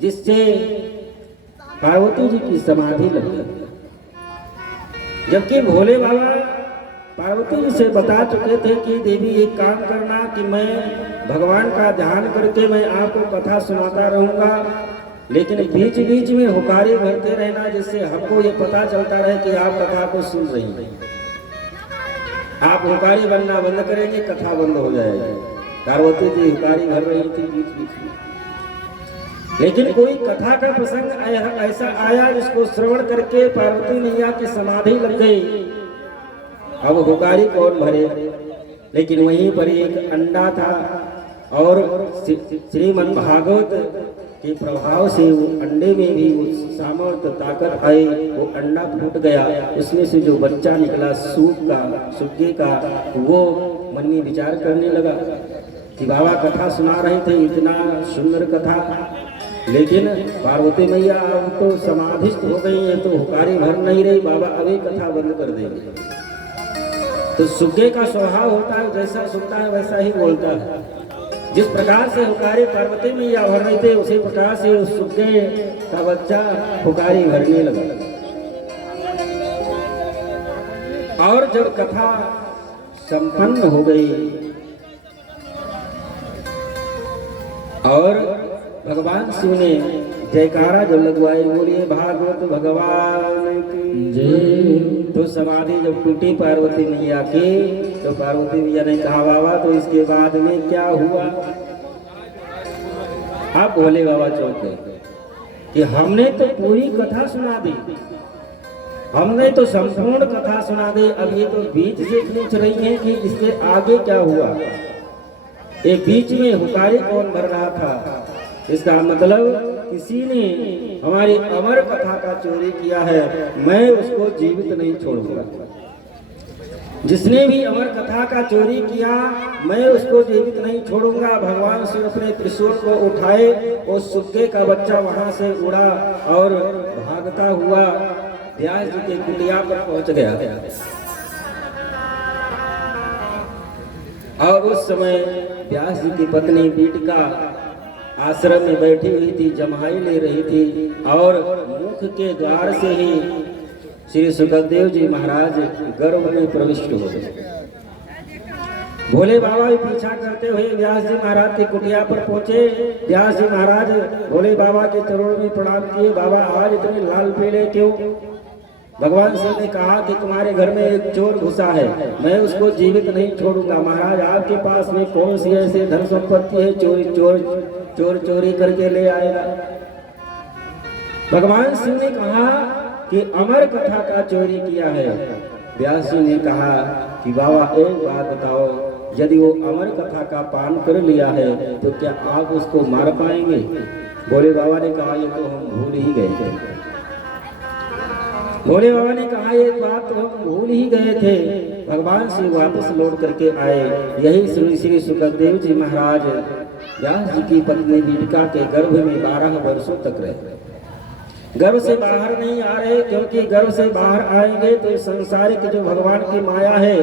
जिससे पार्वती जी की समाधि लग गई। जबकि भोले बाबा पार्वती जी से बता चुके थे कि देवी एक काम करना कि मैं भगवान का ध्यान करके मैं आपको कथा सुनाता रहूंगा, लेकिन बीच बीच में हुकारी भरते रहना जिससे हमको ये पता चलता रहे कि आप कथा को सुन रही हैं। आप हुकारी बनना बंद करेंगे, कथा बंद हो जाएगी। पार्वती जी हुकारी भर रही थी बीच बीच में, लेकिन कोई कथा का प्रसंग ऐसा आया जिसको श्रवण करके पार्वती मैया की समाधि लग गई। अब हुकारी कौन भरे, लेकिन वहीं पर एक अंडा था और श्रीमद् भागवत के प्रभाव से वो अंडे में भी वो सामर्थ्य ताकत आई, वो अंडा फूट गया, उसमें से जो बच्चा निकला सुग्गे का, वो मन में विचार करने लगा कि बाबा कथा सुना रहे थे, इतना सुंदर कथा, लेकिन पार्वती मैया अब तो समाधिस्थ हो गई है, तो हुकारी भर नहीं रही, बाबा अभी कथा बंद कर देंगे। तो सुग्गे का स्वभाव होता है, जैसा सुनता है वैसा ही बोलता है। जिस प्रकार से हुकारी पार्वती मैया भर रहे थे, उसी प्रकार से उस सुग्गे का बच्चा हुकारी भरने लगा। और जब कथा संपन्न हो गई और भगवान शिव ने जयकारा जब लगवाए, बोलिए भागवत भगवान की जय, तो समाधि जब टूटी पार्वती मैया की, तो पार्वती मैया ने कहा बाबा तो इसके बाद में क्या हुआ। आप भोले बाबा चौंक गए कि हमने तो पूरी कथा सुना दी, हमने तो संपूर्ण कथा सुना दी, अब ये तो बीच से पूछ रही हैं कि इसके आगे क्या हुआ। ये बीच में हुकारी कौन भर रहा था, इसका मतलब किसी ने हमारी अमर कथा का चोरी किया है, मैं उसको जीवित नहीं छोड़ूंगा। जिसने भी अमर कथा का चोरी किया मैं उसको जीवित नहीं छोड़ूंगा। भगवान शिव अपने त्रिशूल को उठाए, उस सुग्गे का बच्चा वहां से उड़ा और भागता हुआ व्यास जी के कुटिया पर पहुंच गया। और उस समय व्यास जी की पत्नी बीटिका आश्रम में बैठी हुई थी, जम्हाई ले रही थी, और मुख के द्वार से ही श्री सुखदेव जी महाराज गर्भ में प्रविष्ट हो गए। भोले बाबा भी पीछा करते हुए व्यास जी महाराज की कुटिया पर पहुंचे। व्यास जी महाराज भोले बाबा के चरणों में प्रणाम किए, बाबा आज इतने लाल पीले क्यों। भगवान शिव ने कहा कि तुम्हारे घर में एक चोर घुसा है, मैं उसको जीवित नहीं छोड़ूंगा। महाराज आपके पास में कौन सी ऐसी धन संपत्ति है चोर चोरी करके ले आएगा। भगवान शिव ने कहा कि अमर कथा का चोरी किया है। व्यास जी ने कहा कि बाबा एक बात बताओ, यदि वो अमर कथा का पान कर लिया है तो क्या आप उसको मार पाएंगे। भोले बाबा ने कहा ये तो हम भूल ही गए थे। भोले बाबा ने कहा ये बात तो हम भूल ही गए थे। भगवान शिव वापस लौट करके आए। यही श्री सुखदेव जी महाराज व्यास जी की पत्नी बीटिका के गर्भ में 12 वर्षों तक रहे। गर्भ से बाहर नहीं आ रहे, क्योंकि गर्भ से बाहर आएंगे तो संसारिक जो भगवान की माया है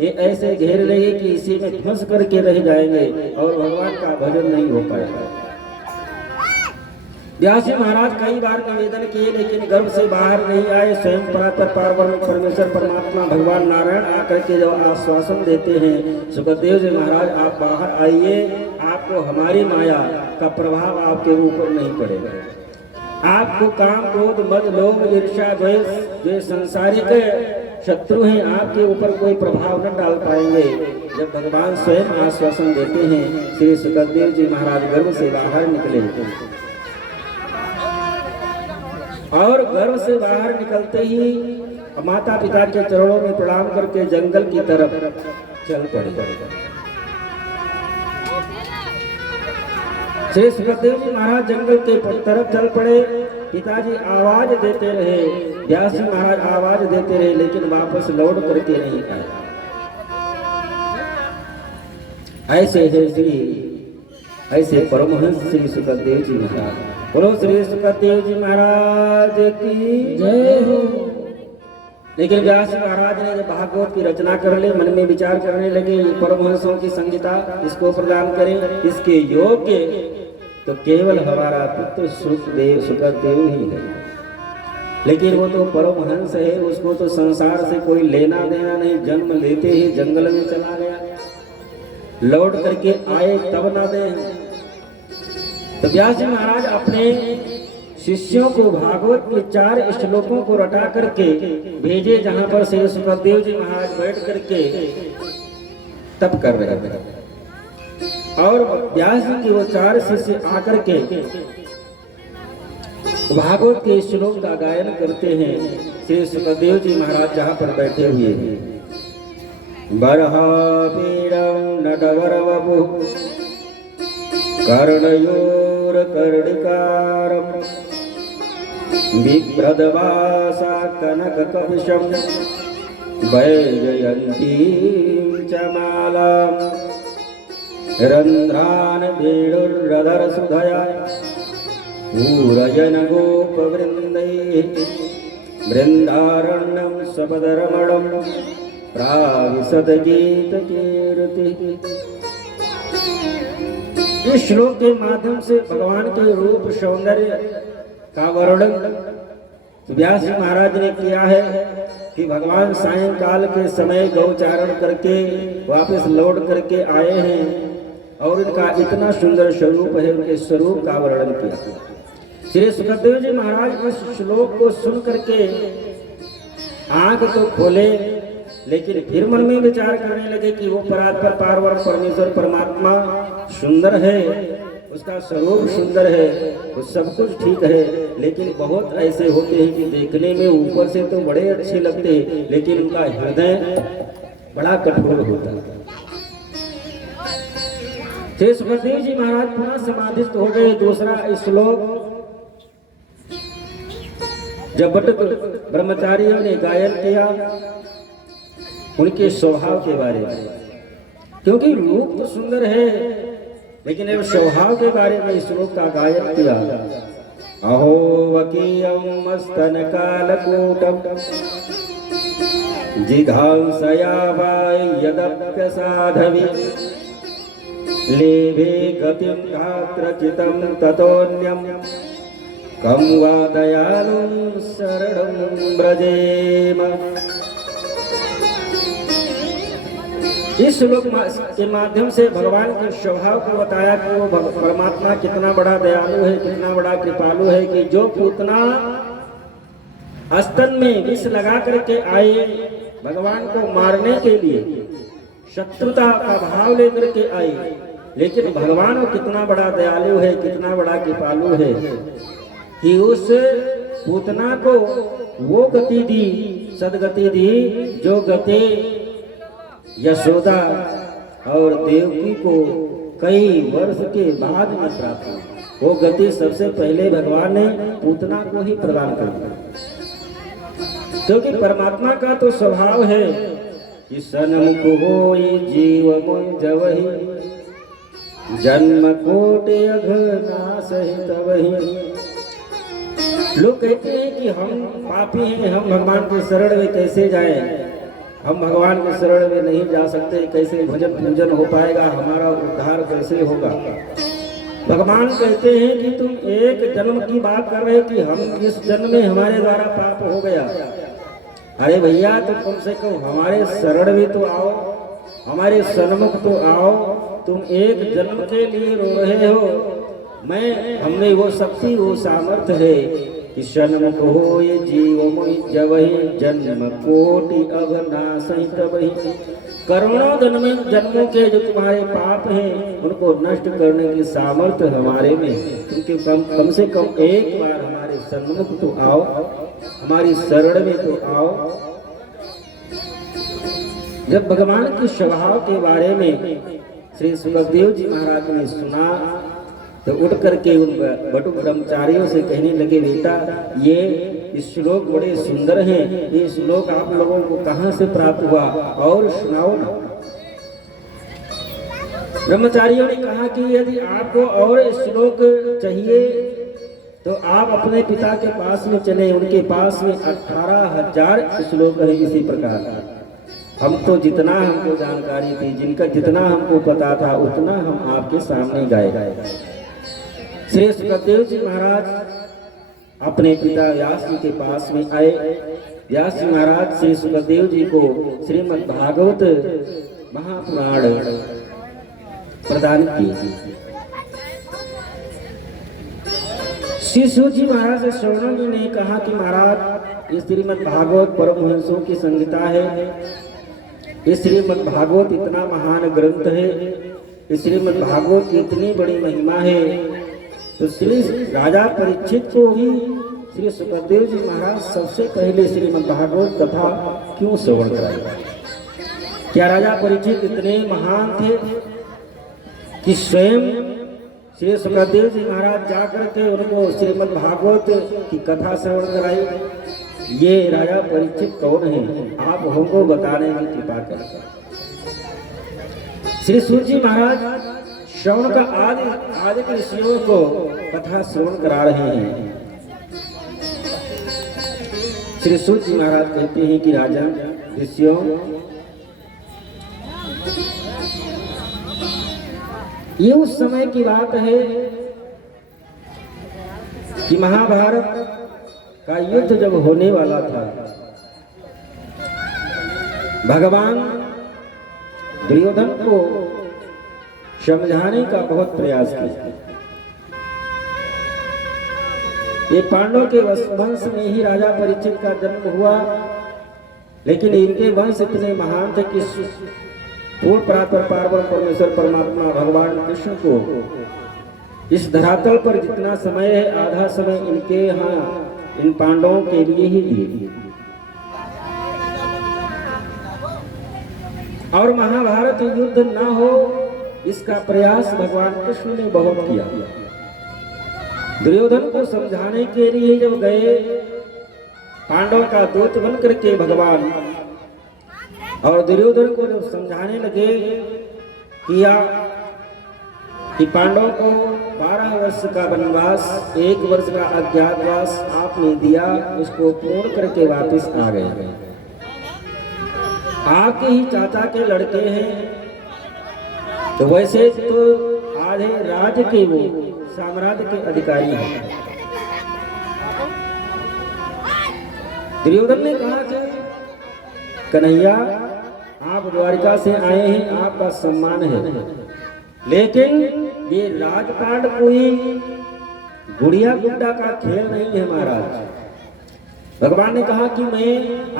ये ऐसे घेर लेगी कि इसी में फंस करके रह जाएंगे और भगवान का भजन नहीं हो पाएगा। व्यास जी महाराज कई बार निवेदन किए, लेकिन गर्भ से बाहर नहीं आए। स्वयं परमेश्वर परमात्मा भगवान नारायण आकर के जो आश्वासन देते हैं, सुखदेव जी महाराज आप बाहर आइए, आपको हमारी माया का प्रभाव आपके ऊपर नहीं पड़ेगा। आपको काम क्रोध मद लोभ ईर्ष्या द्वेष जो संसारिक शत्रु हैं आपके ऊपर कोई प्रभाव न डाल पाएंगे। जब भगवान स्वयं आश्वासन देते हैं, श्री सुखदेव जी महाराज गर्भ से बाहर निकले और गर्भ से बाहर निकलते ही माता पिता के चरणों में प्रणाम करके जंगल की तरफ चल पड़े। श्री सुखदेव जी महाराज जंगल के तरफ चल पड़े। पिताजी आवाज देते रहे, व्यास जी महाराज आवाज देते रहे, लेकिन वापस लौट करके नहीं आए। ऐसे परमहंस श्री सुखदेव जी महाराज। बोलो श्री सुखदेव जी महाराज की जय हो। लेकिन व्यास महाराज ने जब भागवत की रचना कर ली, मन में विचार करने लगे परमहंसों की संगीता इसको प्रदान करें, इसके योग्य तो केवल हमारा पुत्र सुखदेव ही है। लेकिन वो तो परमहंस है, उसको तो संसार से कोई लेना देना नहीं। जन्म लेते ही जंगल में चला गया, लौट करके आए तब ना दे। तो व्यास जी महाराज अपने शिष्यों को भागवत के 4 श्लोकों को रटा करके भेजे, जहां पर श्री सुखदेव जी महाराज बैठ करके तप कर रहे थे। और व्यास जी के वो 4 शिष्य आकर के भागवत के श्लोक का गायन करते हैं। श्री सुखदेव जी महाराज जहां पर बैठे हुए हैं। बरहापीडं नटवरवपु कर्णयोर कर्णिकारं बिभ्रदवासा कनककवशं वैजयन्तीं च मालां रन्ध्रान् वेणुर्रधरसुधया पूरयन् गोपवृन्दैः वृन्दारण्यं सपदरमणं प्राविशद गीतकीर्तिः। इस श्लोक के माध्यम से भगवान के रूप सौंदर्य का वर्णन व्यास जी महाराज ने किया है कि भगवान सायंकाल के समय गौचारण करके वापस लौट करके आए हैं और इनका इतना सुंदर स्वरूप है, उनके स्वरूप का वर्णन किया। श्री सुखदेव जी महाराज इस श्लोक को सुन करके आंख तो खोले, लेकिन फिर मन में विचार करने लगे कि वो परात्पर पार्वर परमेश्वर परमात्मा सुंदर है, उसका स्वरूप सुंदर है, वो सब कुछ ठीक है, लेकिन बहुत ऐसे होते हैं कि देखने में ऊपर से तो बड़े अच्छे लगते हैं, लेकिन उनका हृदय बड़ा कठोर होता है। श्री सुखदेव जी महाराज पुनः समाधिस्थ हो गए। दूसरा श्लोक जब बट ब्रह्मचारियों ने गायन किया उनके स्वभाव के बारे में, क्योंकि रूप तो सुंदर है, लेकिन अब स्वभाव के बारे में श्लोक का गायन किया। अहो वकीयं मस्तन कालकूटं जिघांसया वाय यदप्यसाधवि लेभे गतिं धात्रचितं ततोऽन्यं कं वा दयालुं शरणं व्रजेम। इस श्लोक के माध्यम से भगवान के स्वभाव को बताया कि वो परमात्मा कितना बड़ा दयालु है, कितना बड़ा कृपालु है, कि जो पूतना स्तन में विष लगा करके आए भगवान को मारने के लिए, शत्रुता का भाव लेकर के आए, लेकिन भगवान वो कितना बड़ा दयालु है, कितना बड़ा कृपालु है कि उस पूतना को वो गति दी, सदगति दी, जो गति यशोदा और देवकी को कई वर्ष के बाद में प्राप्त हुई। वो गति सबसे पहले भगवान ने पूतना को ही प्रदान कर दी, क्योंकि परमात्मा का तो स्वभाव है कि सन्मुख होई जीव मोहि जवहि जन्म कोटि अघनासहि तवहि। लोग कहते हैं कि हम पापी हैं, हम भगवान के शरण में कैसे जाएं, हम भगवान के शरण में नहीं जा सकते, कैसे भजन पूजन हो पाएगा, हमारा उद्धार कैसे होगा। भगवान कहते हैं कि तुम एक जन्म की बात कर रहे हो कि हम इस जन्म में हमारे द्वारा पाप हो गया। अरे भैया, तो कम से कम हमारे शरण में तो आओ, हमारे सन्मुख तो आओ। तुम एक जन्म के लिए रो रहे हो, हमें वो शक्ति, वो सामर्थ्य है कि सन्मुख हो ये जीव मोहि जवहि जन्म कोटि अघनासहि तवहि। करोड़ों जन्मों के जो तुम्हारे पाप हैं उनको नष्ट करने की सामर्थ्य हमारे में, क्योंकि कम से कम एक बार हमारे सन्मुख तो आओ, हमारी शरण में तो आओ। जब भगवान के स्वभाव के बारे में श्री सुखदेव जी महाराज ने सुना तो उठ करके उन बटु ब्रह्मचारियों से कहने लगे, बेटा ये श्लोक बड़े सुंदर हैं, ये श्लोक आप लोगों को कहाँ से प्राप्त हुआ और सुनाओ ना। ब्रह्मचारियों ने कहा कि यदि आपको और श्लोक चाहिए तो आप अपने पिता के पास में चले, उनके पास में 18,000 श्लोक है इसी प्रकार। हम तो जितना हमको जानकारी थी, जिनका जितना हमको पता था, उतना हम आपके सामने गाए। श्री सुखदेव जी महाराज अपने पिता व्यास जी के पास में आए। व्यास जी महाराज श्री सुखदेव जी को श्रीमद् भागवत महापुराण प्रदान किए। श्री सूत जी महाराज से श्रवण जी ने कहा कि महाराज ये श्रीमद् भागवत परमहंसों की संहिता है, ये श्रीमद् भागवत इतना महान ग्रंथ है, इस श्रीमद् भागवत की इतनी बड़ी महिमा है, तो श्री राजा परीक्षित को ही श्री सुखदेव जी महाराज सबसे पहले श्रीमद् भागवत कथा क्यों श्रवण कराए? क्या राजा परीक्षित इतने महान थे कि स्वयं श्री सुखदेव जी महाराज जाकर के उनको श्रीमद् भागवत की कथा श्रवण कराई? ये राजा परीक्षित कौन है? आप हमको बताने की कृपा करें। श्री सूत जी महाराज श्रवण का आदि ऋषियों को कथा श्रवण करा रहे हैं। श्री सूत जी महाराज कहते हैं कि राजा ऋषियों, ये उस समय की बात है कि महाभारत का युद्ध जब होने वाला था, भगवान दुर्योधन को समझाने का बहुत प्रयास किया। ये पांडवों के वंश में ही राजा परीक्षित का जन्म हुआ, लेकिन इनके वंश इतने महान थे कि पूर्ण परात्पर पार्वण परमेश्वर परमात्मा भगवान कृष्ण को इस धरातल पर जितना समय है आधा समय इनके यहाँ इन पांडवों के लिए ही दिए। और महाभारत युद्ध ना हो इसका प्रयास भगवान कृष्ण ने बहुत किया। दुर्योधन को समझाने के लिए जब गए, पांडव का दूत बन करके भगवान, और दुर्योधन को जब समझाने लगे कि पांडवों को 12 वर्ष का वनवास, 1 वर्ष का अज्ञातवास आपने दिया, उसको पूर्ण करके वापस आ गए। आपके ही चाचा के लड़के हैं, तो वैसे तो आधे राज्य के वो साम्राज्य के अधिकारी हैं। दुर्योधन ने कहा कि कन्हैया, आप द्वारिका से आए हैं, आपका सम्मान है, लेकिन ये राजपाट कोई गुड़िया गुड्डा का खेल नहीं है महाराज। भगवान ने कहा कि मैं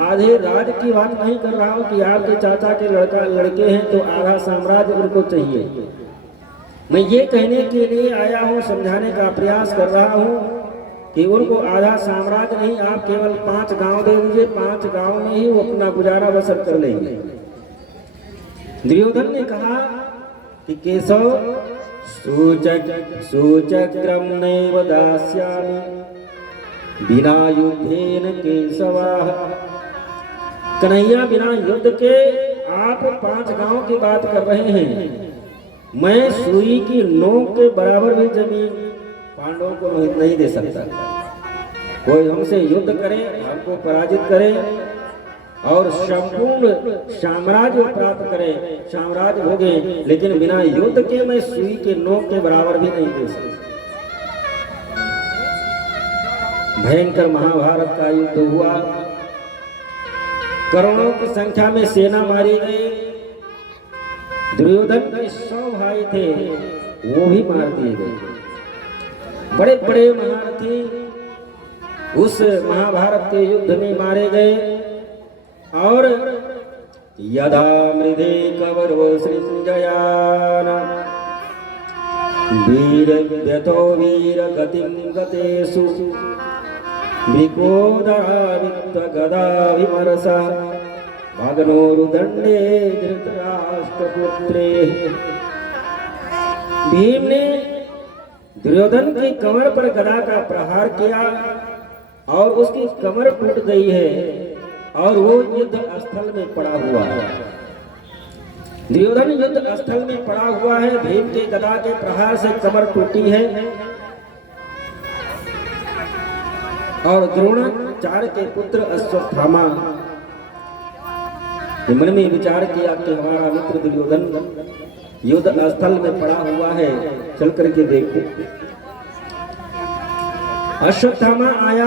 आधे राज की बात नहीं कर रहा हूं कि आपके चाचा के लड़के हैं तो आधा साम्राज्य उनको चाहिए। मैं ये कहने के लिए आया हूं, समझाने का प्रयास कर रहा हूं कि उनको आधा साम्राज्य नहीं, आप केवल 5 गांव दे दीजिए, 5 गांव में ही वो अपना गुजारा बसर कर लेंगे। दुर्योधन ने कहा कि केशव, सूचक्रम नैव दास्यामि बिना युद्धेन केशवाः। कन्हैया, बिना युद्ध के आप 5 गांव की बात कर रहे हैं, मैं सुई की नोक के बराबर भी जमीन पांडवों को नहीं दे सकता। कोई हमसे युद्ध करे, हमको पराजित करे और संपूर्ण साम्राज्य प्राप्त करे, साम्राज्य भोगे, लेकिन बिना युद्ध के मैं सुई के नोक के बराबर भी नहीं दे सकता। भयंकर महाभारत का युद्ध हुआ, करोड़ों की संख्या में सेना मारी गई। दुर्योधन के 100 भाई थे, वो भी मार दिए गए। बड़े बड़े महारथी उस महाभारत के युद्ध में मारे गए। और यदा मृदे कवरो सृंजयान वीर व्यतो वीर गतिं गतेषु मृकोदरावित्त गदा विमरसा भगनोरुदंडे धृतराष्ट्रपुत्रे। भीम ने दुर्योधन की कमर पर गदा का प्रहार किया और उसकी कमर टूट गई है और वो युद्ध स्थल में पड़ा हुआ है। दुर्योधन युद्ध स्थल में पड़ा हुआ है, भीम के गदा के प्रहार से कमर टूटी है। और द्रोणाचार्य के पुत्र अश्वत्थामा मन में विचार किया कि हमारा मित्र दुर्योधन युद्ध स्थल में पड़ा हुआ है, चल करके देखो। अश्वत्थामा आया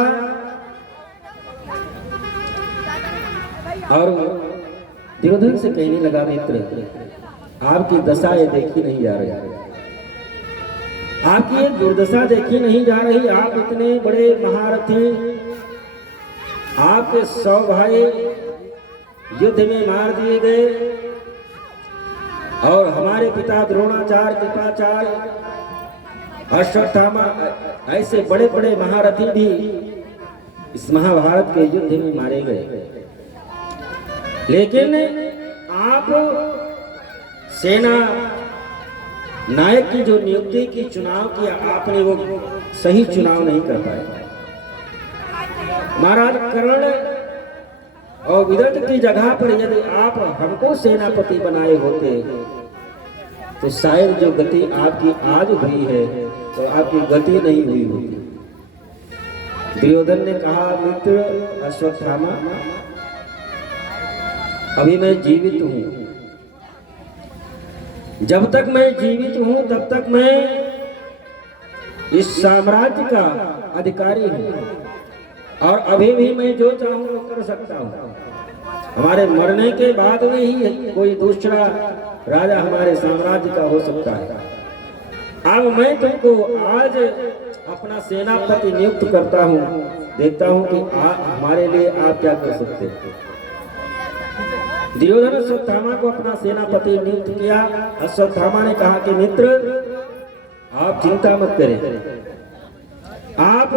और दुर्योधन से कहने लगा, मित्र आपकी दशा ये देखी नहीं जा रही, आपकी ये दुर्दशा देखी नहीं जा रही। आप इतने बड़े महारथी, आपके 100 भाई युद्ध में मार दिए गए और हमारे पिता द्रोणाचार्य, कृपाचार्य, अश्वत्थामा ऐसे बड़े बड़े महारथी भी इस महाभारत के युद्ध में मारे गए। लेकिन आप सेना नायक की जो नियुक्ति की चुनाव किया, आपने वो सही चुनाव नहीं कर पाए। महाराज कर्ण और विदर्भ की जगह पर यदि आप हमको सेनापति बनाए होते तो शायद जो गति आपकी आज हुई है तो आपकी गति नहीं हुई होती। दुर्योधन ने कहा, मित्र अश्वत्थामा, अभी मैं जीवित हूं, जब तक मैं जीवित हूं तब तक मैं इस साम्राज्य का अधिकारी हूं और अभी भी मैं जो चाहूं वो कर सकता हूं। हमारे मरने के बाद में ही कोई दूसरा राजा हमारे साम्राज्य का हो सकता है। अब मैं तुमको आज अपना सेनापति नियुक्त करता हूं, देखता हूं कि हमारे लिए आप क्या कर सकते हैं। दुर्योधन अश्वत्थामा को अपना सेनापति नियुक्त किया। अश्वत्थामा ने कहा कि मित्र आप चिंता मत करें, आप,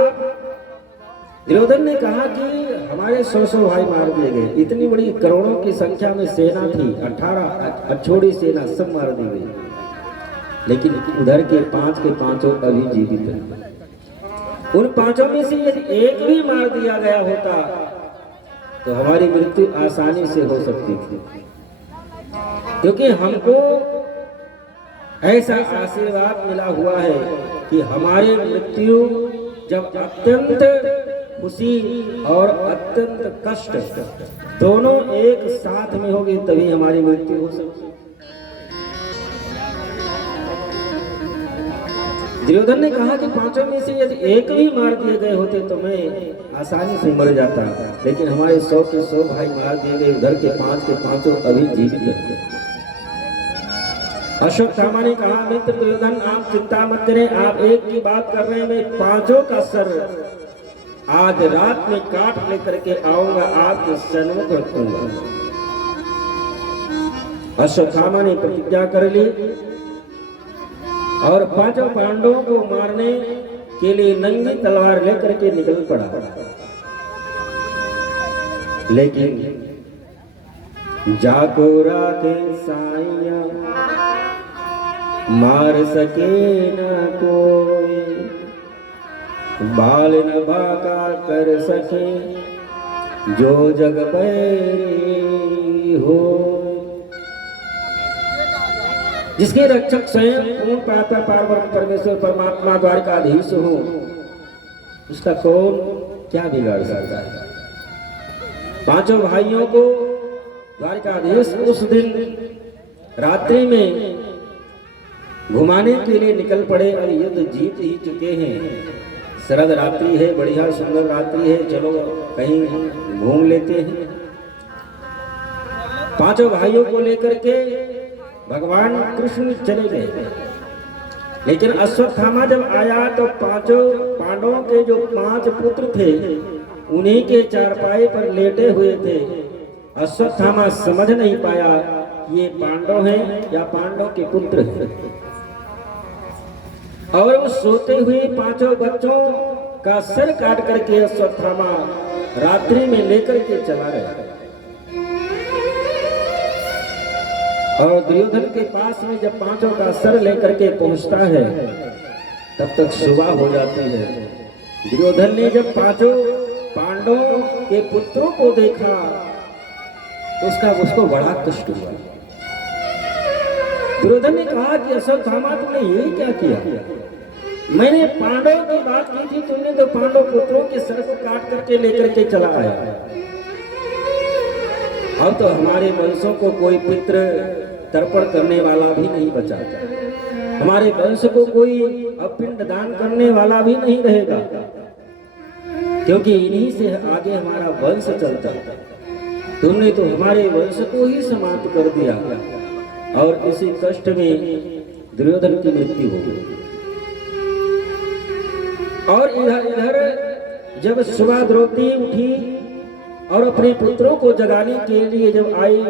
दुर्योधन ने कहा कि हमारे 100 भाई मार दिए गए, इतनी बड़ी करोड़ों की संख्या में सेना थी, 18 अछोड़ी सेना सब मार दी गई, लेकिन उधर के 5 के 5 अभी जीवित हैं। उन 5 में से यदि एक भी मार दिया गया होता तो हमारी मृत्यु आसानी से हो सकती थी, क्योंकि हमको ऐसा आशीर्वाद मिला हुआ है कि हमारी मृत्यु जब अत्यंत खुशी और अत्यंत कष्ट दोनों एक साथ में होगी तभी हमारी मृत्यु हो सकती। दुर्योधन ने कहा कि 5 में से यदि एक भी मार दिए गए होते तो मैं आसानी से मर जाता, लेकिन हमारे 100 के 100 भाई मार दिए गए, उधर के 5 के 5 अभी जीवित हैं। अश्वत्थामा ने कहा, मित्र दुर्योधन आप चिंता मत करें, आप एक की बात कर रहे हैं, मैं 5 का सर आज रात में काट लेकर के आऊंगा, आपके सन्मुख रखूंगा। अश्वत्थामा ने प्रतिज्ञा कर ली और 5 पांडवों को मारने के लिए नंगी तलवार लेकर के निकल पड़ा, लेकिन जाको राखे साइया मार सके न कोई, बाल न बाका कर सके जो जग बैरी हो। जिसके रक्षक स्वयं पूर्ण पाता पार्वती परमेश्वर परमात्मा द्वारकाधीश हो, उसका कौन क्या बिगाड़ सकता है। 5 भाइयों को द्वारकाधीश उस दिन रात्रि में घुमाने के लिए निकल पड़े और युद्ध जीत ही चुके हैं। शरद रात्रि है, बढ़िया सुंदर रात्रि है, चलो कहीं घूम लेते हैं। 5 भाइयों को लेकर के भगवान कृष्ण चले गए, लेकिन अश्वत्थामा जब आया तो 5 पांडवों के जो 5 पुत्र थे उन्हीं के चारपाई पर लेटे हुए थे। अश्वत्थामा समझ नहीं पाया ये पांडव हैं या पांडव के पुत्र हैं, और उस सोते हुए 5 बच्चों का सिर काट करके अश्वत्थामा रात्रि में लेकर के चला गया। और दुर्योधन के पास में जब 5 का सर लेकर के पहुंचता है तब तक सुबह हो जाती है। दुर्योधन ने जब 5 पांडवों के पुत्रों को देखा तो उसको बड़ा कष्ट हुआ। दुर्योधन ने कहा कि अश्वत्थामा तुमने यही क्या किया, मैंने पांडवों की बात की थी, तुमने तो पांडव पुत्रों के सर को काट करके लेकर के चला आया। अब तो हमारे वंशों को कोई पितृ तर्पण करने वाला भी नहीं बचा, हमारे वंश को कोई अब पिंड दान करने वाला भी नहीं रहेगा। क्योंकि इन्हीं से आगे हमारा वंश चलता। तुमने तो हमारे वंश को ही समाप्त कर दिया और इसी कष्ट में दुर्योधन की मृत्यु हो गई। और इधर जब सुबह द्रौपदी उठी और अपने पुत्रों को जगाने के लिए जब आई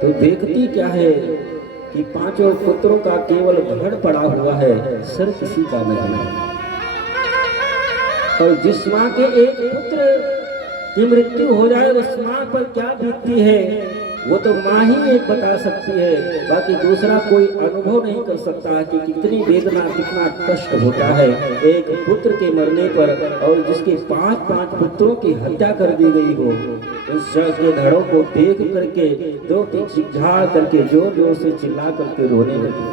तो देखती क्या है कि पांचों पुत्रों का केवल धड़ पड़ा हुआ है, सिर किसी का नहीं। और जिस मां के एक पुत्र की मृत्यु हो जाए उस मां पर क्या बीतती है वो तो मां ही एक बता सकती है, बाकी दूसरा कोई अनुभव नहीं कर सकता कि कितनी वेदना कितना कष्ट होता है एक पुत्र के मरने पर। और जिसके 5 पुत्रों की हत्या कर दी गई हो, उस शव के धड़ों को देख करके द्रौपदी चिल्ला करके जोर जोर से चिल्ला करके रोने लगी।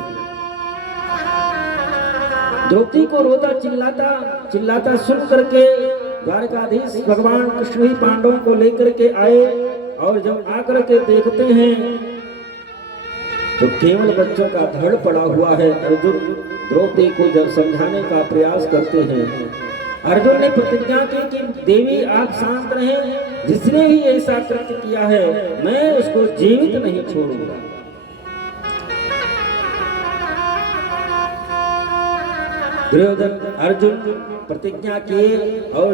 द्रौपदी को रोता चिल्लाता सुन करके द्वारकाधीश भगवान कृष्ण ही पांडवों को लेकर के आए और जब आकर के देखते हैं तो केवल बच्चों का धड़ पड़ा हुआ है। अर्जुन द्रौपदी को जब समझाने का प्रयास करते हैं, अर्जुन ने प्रतिज्ञा की कि देवी आप शांत रहें, जिसने भी ऐसा कृत्य किया है मैं उसको जीवित नहीं छोड़ूंगा। दुर्योधन अर्जुन प्रतिज्ञा किए और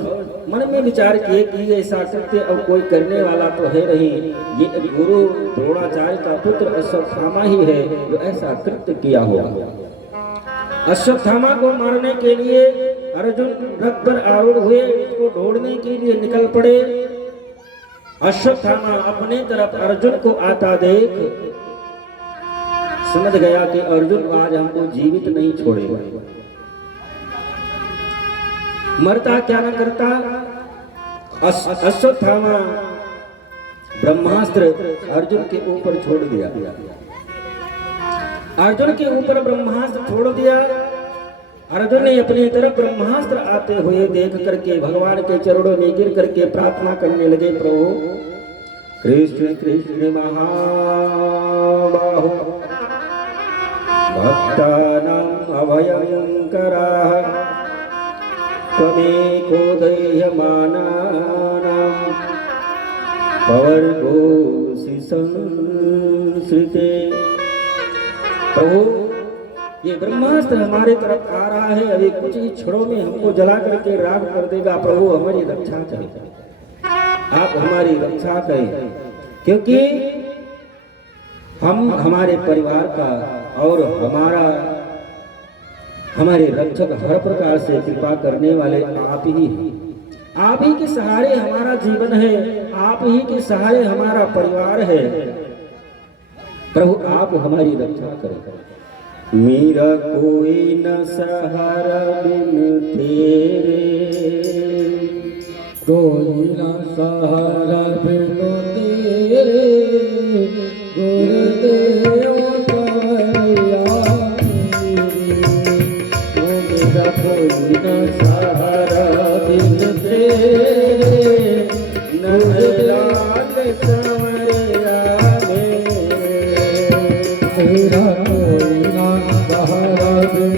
मन में विचार किए कि ऐसा कृत्य अब कोई करने वाला तो है नहीं, ये गुरु द्रोणाचार्य का पुत्र अश्वत्थामा ही है जो ऐसा कृत्य किया होगा। अश्वत्थामा को मारने के लिए अर्जुन रथ पर आरूढ़ हुए, उसको ढूंढने के लिए निकल पड़े। अश्वत्थामा अपने तरफ अर्जुन को आता देख समझ गया कि अर्जुन आज हमको जीवित नहीं छोड़ेगा। मरता क्या न करता, अश्वत्थामा ब्रह्मास्त्र अर्जुन के ऊपर छोड़ दिया। अर्जुन के ऊपर ब्रह्मास्त्र छोड़ दिया। अर्जुन ने अपनी तरफ ब्रह्मास्त्र आते हुए देख करके भगवान के चरणों में गिर करके प्रार्थना करने लगे, प्रभु कृष्ण कृष्ण महाबाहो भक्तानां अभयंकरः त्वमेको दह्यमानानां पवर्गोऽसि संश्रिते। प्रभु ये ब्रह्मास्त्र हमारे तरफ आ रहा है, अभी कुछ ही क्षणों में हमको जला करके राख कर देगा। प्रभु हमारी रक्षा करें, आप हमारी रक्षा करें, क्योंकि हम हमारे परिवार का और हमारे रक्षक हर प्रकार से कृपा करने वाले आप ही हैं। आप ही के सहारे हमारा जीवन है, आप ही के सहारे हमारा परिवार है। प्रभु आप हमारी रक्षा करें। मेरा कोई न सहारा बिन तेरे, कोई न सहारा बिन तेरे, गुरुदेव कोई न सहारा बिन तेरे, नंदलाल संवरिया मेरा कोई न सहारा बिन